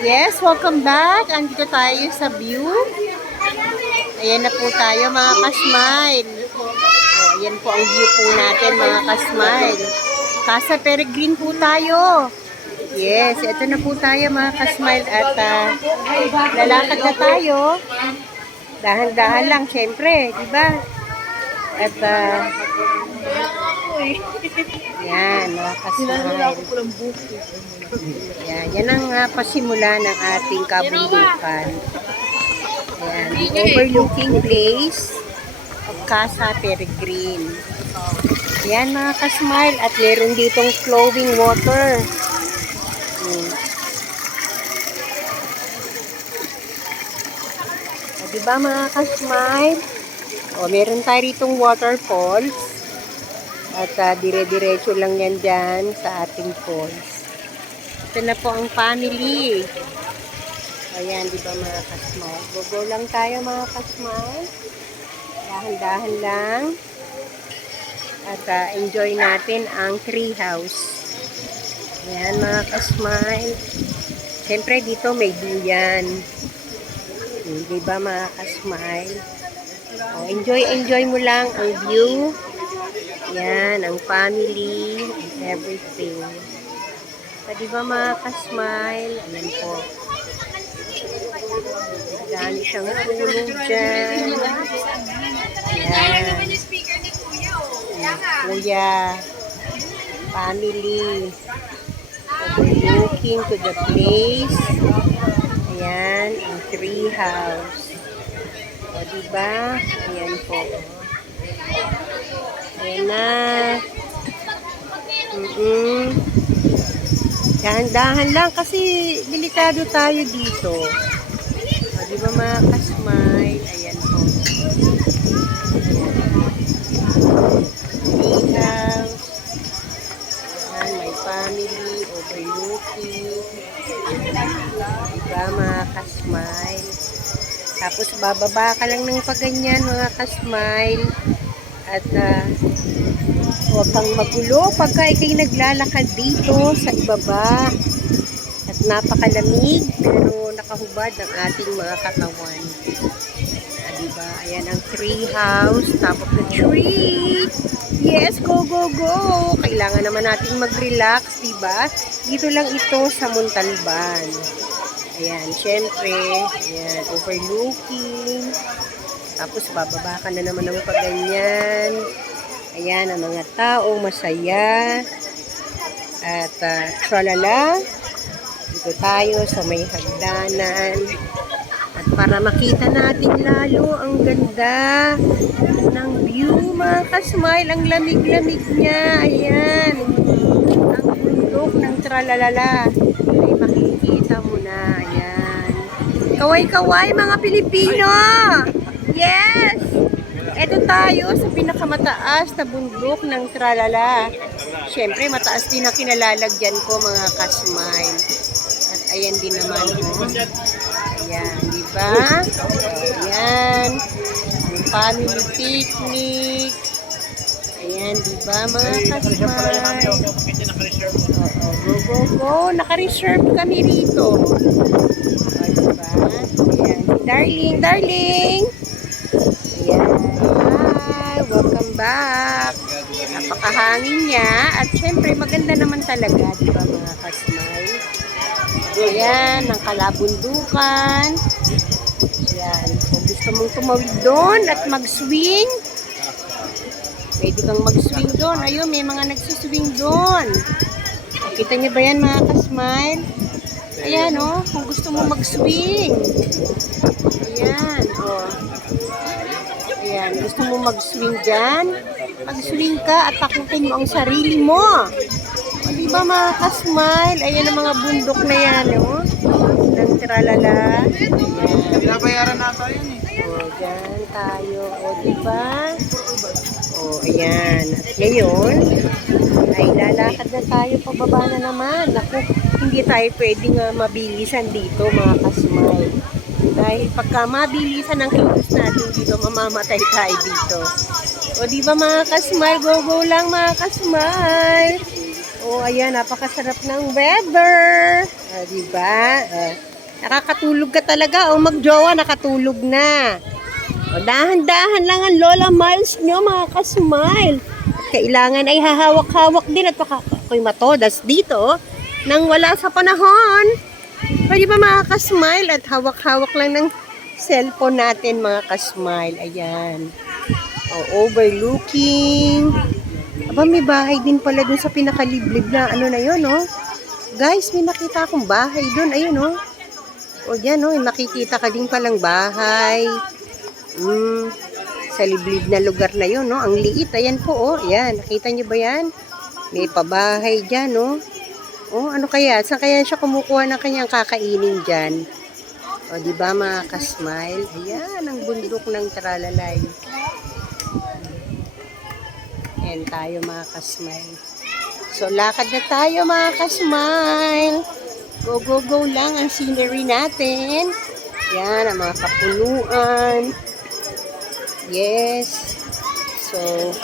Yes, welcome back. Andito tayo sa view. Ayan na po tayo mga kasmile. O, ayan po ang view po natin mga kasmile. Casa Peregrine po tayo. Yes, ito na po tayo mga kasmile at ah, lalakad na tayo. Dahan-dahan lang, syempre, di ba? At ah, yan, mga kasmile. Yan, yan ang uh, pasimula ng ating kabundukan. Yan, overlooking place of Casa Peregrine. Yan mga kasmile at meron ditong flowing water. Hmm. O, diba mga kasmile? O, meron tayo ditong waterfalls. At ah, dire-diretso lang yan dyan sa ating falls. Ito na po ang family. Ayan, di ba mga kasmal? Go-go lang tayo mga kasmal. Dahan-dahan lang. At ah, enjoy natin ang tree house. Ayan mga kasmal. Siyempre dito may duyan. Hmm, Di ba mga kasmal? Oh, enjoy, enjoy mo lang ang view. Yan, ang family, and everything. So, di ba mga ka-smile? Ayan po. Dami siyang tulog dyan. Ayan. Kuya. Family. Overlooking to the place. Ayan, ang tree house. O, di ba? Ayan po. Ayan na. Mm-mm. Dahan-dahan lang kasi delikado tayo dito. O, di ba mga kasmile? Ayan po. Treehouse. Ayan, may family, overlooking. Di ba mga kasmile? Tapos bababa ka lang ng paganyan mga kasmile. At uh, huwag kang magulo pagka ikay naglalakad dito sa ibaba. At napakalamig pero nakahubad ang ating mga katawan. Ah, diba? Ayan ang tree house, top of the tree. Yes, go, go, go! Kailangan naman nating mag-relax, diba? Dito lang ito sa Muntalban. Ayan, syempre, ayan, overlooking. Tapos bababa ka na naman ng paganyan. Ayan, ang mga taong masaya. At uh, tralala. Dito tayo sa may hagdanan. At para makita natin lalo ang ganda ng view mga kasmile. Ang lamig-lamig niya. Ayan. Ang bundok ng tralalala. Ay makikita mo na. Ayan. Kaway-kaway mga Pilipino! Yes! Ito tayo sa pinakamataas na bundok ng Tralala. Siyempre, mataas din ang kinalalagyan ko mga kasmile. At ayan din naman. Oh. Ayan, di ba? Ayan. Family picnic. Ayan, di ba mga kasmile? Oo, go, go, go. Naka-reserve kami rito. O, diba? Ayan. Darling, darling. Back. Napakahangin niya. At syempre, maganda naman talaga, di ba mga kasmile? Ayan, ang kalabundukan. Ayan. Kung gusto mong tumawid doon at mag-swing, pwede kang mag-swing doon. Ayun, may mga nagsiswing doon. Kita niyo ba yan mga kasmile? Ayan oh, kung gusto mo mag-swing. Ayan, oh. Ayan, gusto mo mag-swing dyan? Mag-swing ka at takutin mo ang sarili mo. O, di ba mga kasmile? Ayan ang mga bundok na yan, oh. Ng tralala. Ayan. Binabayaran na tayo yun eh. O, dyan tayo. O, diba? O, ayan. At ngayon, ay lalakad na tayo pababa na naman. Naku, hindi tayo pwedeng uh, mabilisan dito, mga kasmay. Dahil pagka mabilisan ang kilos natin dito, mamamatay tayo dito. O, di ba mga kasmay? Go, go lang mga kasmay. Oh, ayan, napakasarap ng weather. Ah, di ba? Ah, nakakatulog ka talaga. O magjowa, nakatulog na. O, dahan-dahan lang ang Lola Miles nyo, mga ka-smile. Kailangan ay hahawak-hawak din at baka ako'y matodas dito nang wala sa panahon. Pwede ba mga ka-smile at hawak-hawak lang ng cellphone natin mga ka-smile. Ayan. O, overlooking. Aba, may bahay din pala dun sa pinakaliblib na ano na yun, oh. Guys, may nakita akong bahay dun. Ayun, oh. O, yan, oh. Makikita ka din palang bahay. Mm, sa liblib na lugar na yun, no? Ang liit. Ayan po, oh. Yan. Nakita niyo ba yan? May pabahay dyan, oh. Oh, ano kaya? Saan kaya siya kumukuha ng kanyang kakainin dyan? O, di ba mga kasmile? Ayan, ang bundok ng tralalay. Ayan tayo mga kasmile. So, lakad na tayo mga kasmile. Go, go, go lang ang scenery natin. Yan, ang mga kapunuan. Yes. So,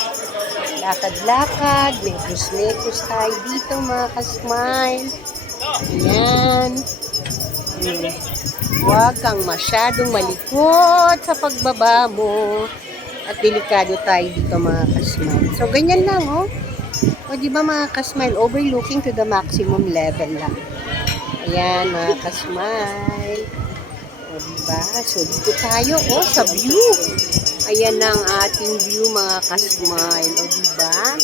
lakad-lakad. Mekos-mekos tayo dito mga kasmile. Ayan. Huwag kang masyadong malikot sa pagbaba mo. At delikado tayo dito mga kasmile. So, ganyan lang, oh. O, di ba mga kasmile, overlooking to the maximum level lang. Ayan, mga kasmile. O, di ba? So, dito tayo, oh, sa view. Ayan ang ating view, mga kasmile. O, di ba?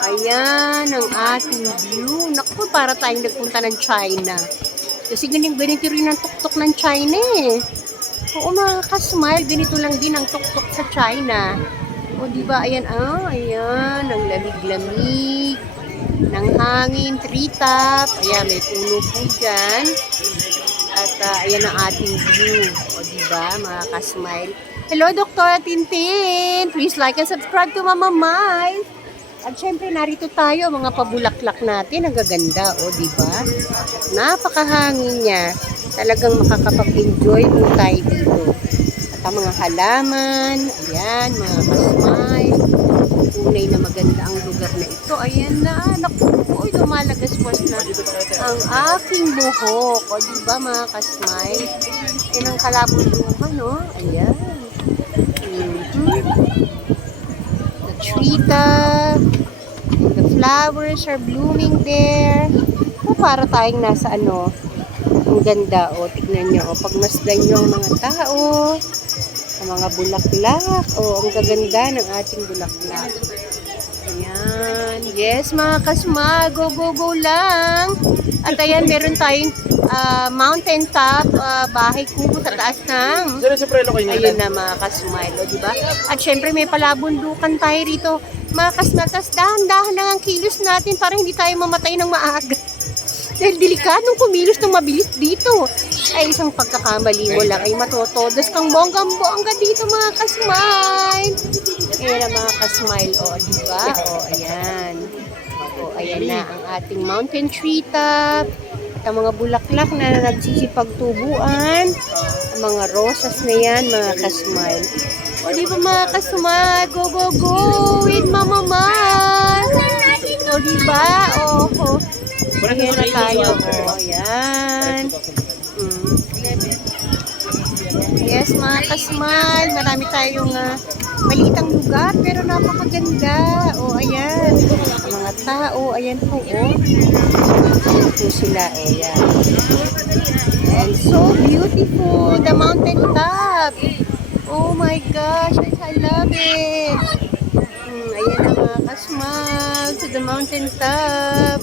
Ayan ang ating view. Naku, para tayong nagpunta ng China. Kasi ganyan, ganito rin ang tuktok ng China eh. Oo mga kasmile, ganito lang din ang tuktok sa China. O di ba ayan, ah, ayan, ang lamig-lamig ng hangin, treetop. Ayan, may puno po dyan. At ah, ayan ang ating view. O di ba mga kasmile. Hello, Dr. Tintin! Please like and subscribe to Mama Mai. At syempre, narito tayo, mga pabulaklak natin. Ang gaganda, o, di ba? Napakahangin niya. Talagang makakapag-enjoy po tayo dito. At ang mga halaman, ayan, mga kasmay. Tunay na maganda ang lugar na ito. Ayan na, naku, uy, lumalagaspas na ang aking buhok. O, di ba, mga kasmay? Yan ang kalabuluhan, no? Ayan. The. And the flowers are blooming there. O, para tayong nasa ano. Ang ganda, o. Tignan nyo, o. Pagmasdan nyo ang mga tao. Ang mga bulaklak. O, ang gaganda ng ating bulaklak. Ayan. Yes, mga kasma. Go, go, go lang. At ayan, meron tayong ah, mountain top, ah, bahay kubo sa taas ng Sino si Prelo kayo Ayun na mga kasmile, o, diba? At syempre may palabundukan tayo rito. Mga kasmatas, dahan-dahan lang ang kilos natin para hindi tayo mamatay ng maaga. Dahil delikadong kumilos ng mabilis dito. Ay isang pagkakamali mo lang ay matotodos kang bonggang-bongga dito mga kasmile. Ayan na mga kasmile, o diba? O ayan. O ayan na ang ating mountain tree top. At ang mga bulaklak na nagsisipagtubuan. Ang mga rosas na yan, mga kasmile. O di ba mga kasmile? Go, go, go! With Mama Mal! O di ba? O, o. Ayan na tayo. O, ayan. Mm. Yes, mga kasmile. Marami tayong uh, malitang lugar pero napakaganda. O, ayan. Ang mga tao, ayan po, o. Ayan po sila, o, ayan. And so beautiful, the mountain top. Oh my gosh, I, love it. Hmm, ayan na mga kasmal to the mountain top.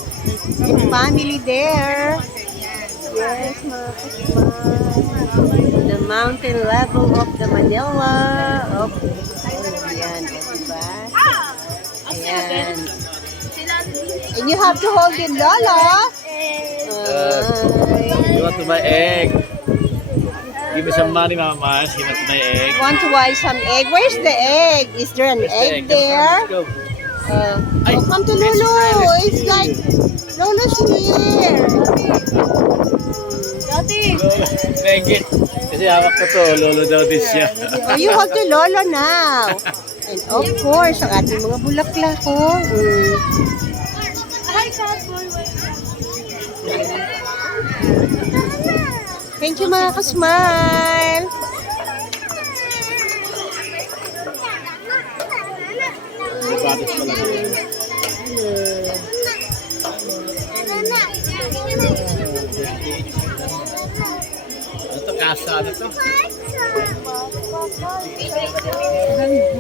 And family there. Yes, mga kasmal. Mountain level of the Manila. Oh, oh ayan, oh, diba? Ayan. And you have to hold it, Lola. Ay. You want to buy egg? Give me some money, Mama. You want to buy egg? Want to buy some egg? Where's the egg? Is there an Where's egg Come on, there? Uh, oh, come to let's Lolo. try, let's It's like Lolo's here. Megit. Kasi hawak ko to, lolo daw din siya. oh, you hold your lolo now. And of course, ang ating mga bulaklak ko. Oh. Mm. Thank you mga kasmile. Ano ba Kasa ano to?